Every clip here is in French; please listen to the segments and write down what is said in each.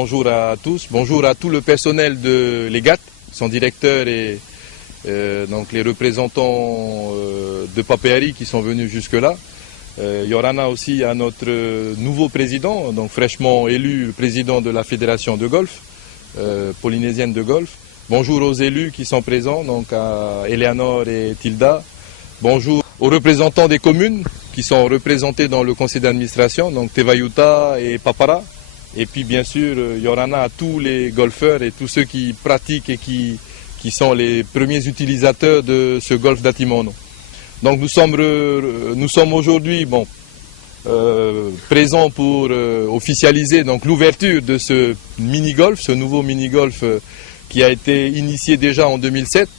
bonjour à tous, bonjour à tout le personnel de l'EGAT, son directeur et donc les représentants de Papeari qui sont venus jusque-là. Yorana aussi à notre nouveau président, donc fraîchement élu président de la fédération de golf, polynésienne de golf. Bonjour aux élus qui sont présents, donc à Eleanor et Tilda. Bonjour aux représentants des communes qui sont représentés dans le conseil d'administration, donc Tevayuta et Papara. Et puis bien sûr, Yorana à tous les golfeurs et tous ceux qui pratiquent et qui sont les premiers utilisateurs de ce golf d'Atimono. Donc nous sommes aujourd'hui présents pour officialiser l'ouverture de ce mini-golf, ce nouveau mini-golf qui a été initié déjà en 2007.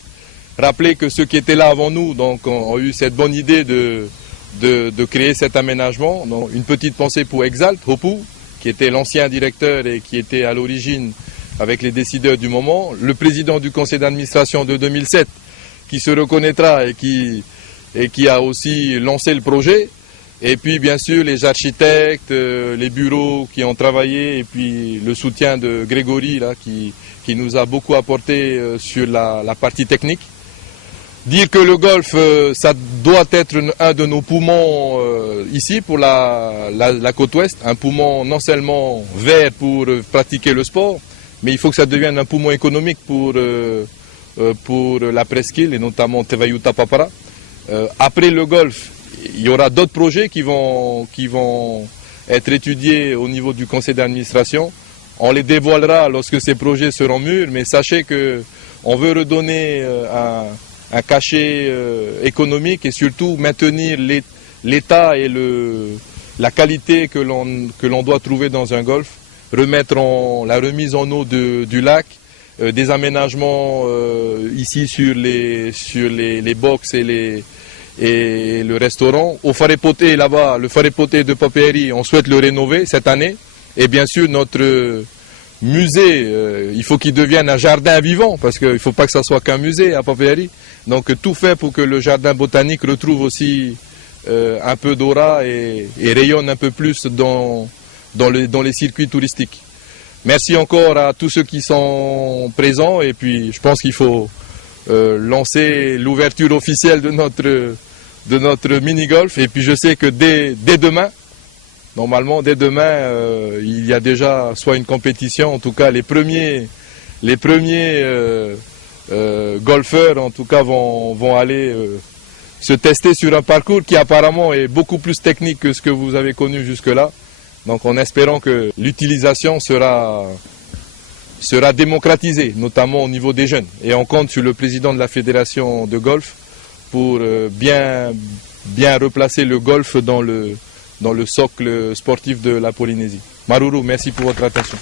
Rappelez que ceux qui étaient là avant nous ont eu cette bonne idée de créer cet aménagement. Donc, une petite pensée pour Exalt, Hopu, qui était l'ancien directeur et qui était à l'origine avec les décideurs du moment. Le président du conseil d'administration de 2007, qui se reconnaîtra et qui a aussi lancé le projet. Et puis bien sûr les architectes, les bureaux qui ont travaillé et puis le soutien de Grégory là, qui nous a beaucoup apporté sur la partie technique. Dire que le golf, ça doit être un de nos poumons ici pour la côte ouest, un poumon non seulement vert pour pratiquer le sport, mais il faut que ça devienne un poumon économique pour la presqu'île et notamment Tevayuta Papara. Après le golf, il y aura d'autres projets qui vont être étudiés au niveau du conseil d'administration. On les dévoilera lorsque ces projets seront mûrs, mais sachez qu'on veut redonner un cachet économique et surtout maintenir l'état et la qualité que l'on doit trouver dans un golf, remettre la remise en eau du lac, des aménagements ici sur les box et le restaurant. Au Wharepote là-bas, le Wharepote de Papeari, on souhaite le rénover cette année. Et bien sûr, notre musée, il faut qu'il devienne un jardin vivant, parce qu'il ne faut pas que ça soit qu'un musée à Papeari. Donc tout fait pour que le jardin botanique retrouve aussi un peu d'aura et rayonne un peu plus dans les circuits touristiques. Merci encore à tous ceux qui sont présents et puis je pense qu'il faut lancer l'ouverture officielle de notre mini-golf. Et puis je sais que dès demain, normalement, dès demain, il y a déjà soit une compétition, en tout cas les premiers golfeurs en tout cas vont aller se tester sur un parcours qui apparemment est beaucoup plus technique que ce que vous avez connu jusque-là. Donc en espérant que l'utilisation sera démocratisée, notamment au niveau des jeunes. Et on compte sur le président de la fédération de golf pour bien replacer le golf dans le socle sportif de la Polynésie. Maruru, merci pour votre attention.